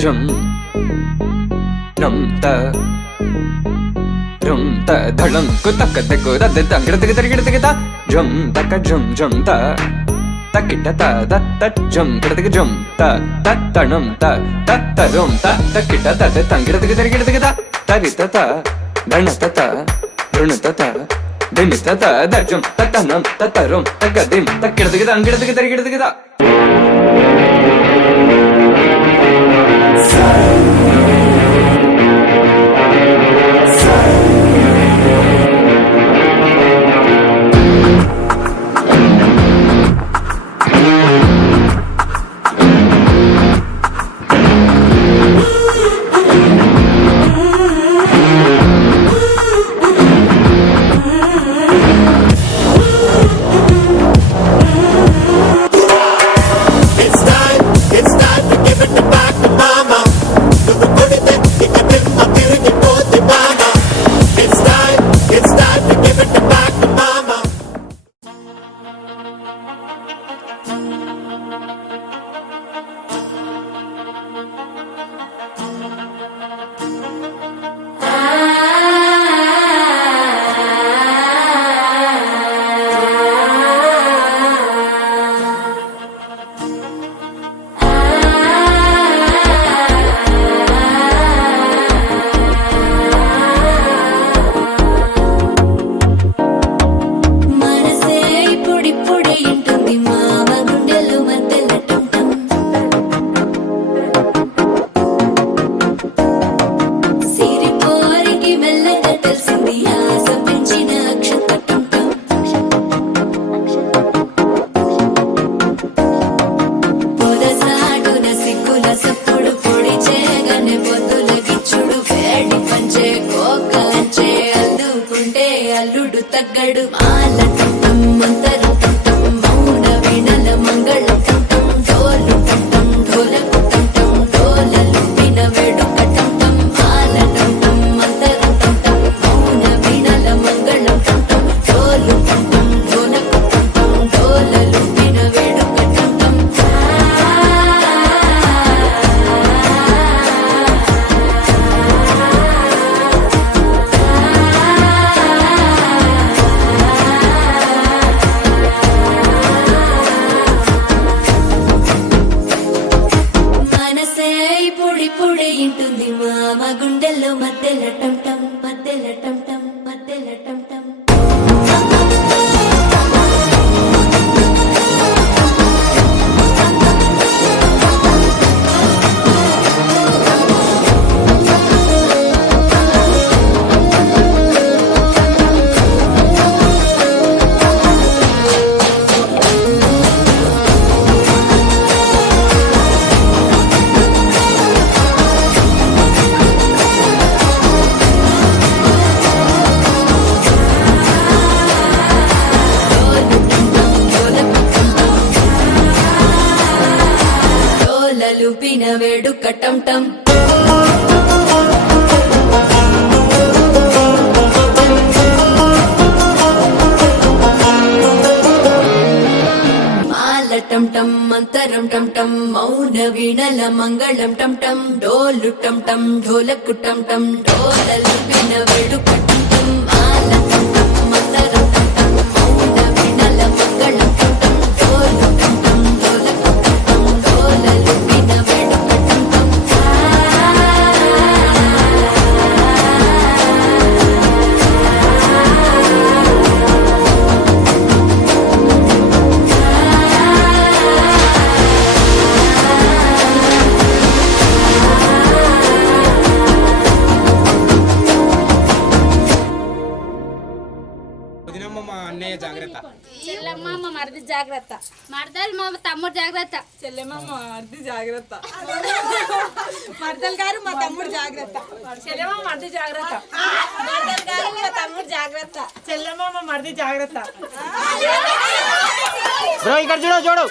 rum rum ta rum ta dhalam ko tak tak ko da da gida gida gida gida rum tak rum rum ta takita ta da ta rum gida gida rum ta ta tanam ta ta ta rum ta takita ta da gida gida gida gida tarita ta dhanata ta runata ta dinita ta da rum ta tanam ta ta rum tagadim takida gida gida gida gida అల్లుడు తగ్గడు మాల టం మంతర టం మౌన వీణల మంగళ టం డోలు టం ఢోలకు టం డోలలు విన వేడుక టం మాల టం మంతర టం మౌన వీణల మంగళ టం డోలు టం ఢోలకు టం డోలలు విన వేడుక టం ఇంటుంది మామ గుండెల్లో మధ్యల టం టం మధ్యల టం టం మధ్యల టం టం లూపిన వేడుక టం టం మాల టం టం మంతరం టం టం మౌన వీణల మంగళం టం టం డోలు టం టం ఢోలకు టం టం డోల లూపిన వేడుక టం టం మాల టం టం మంతరం టం టం మౌన వీణల మంగళం టం టం డోలు టం టం ఢోలకు టం టం డోల లూపిన వేడుక టం టం అన్నయ్య జాగ్రత్త, చెల్లెమ్మ మా మరిది జాగ్రత్త, మరదలు మా తమ్ముడు జాగ్రత్త, చెల్లెమ్మ మా మరిది జాగ్రత్త, మరదలు గారు మా తమ్ముడు జాగ్రత్త, చెల్లెమ్మ మరిది జాగ్రత్త, మరదలు గారు మా తమ్ముడు జాగ్రత్త, చెల్లెమ్మ మా మరిది జాగ్రత్త. బ్రో ఇక్కడ చూడు చూడు.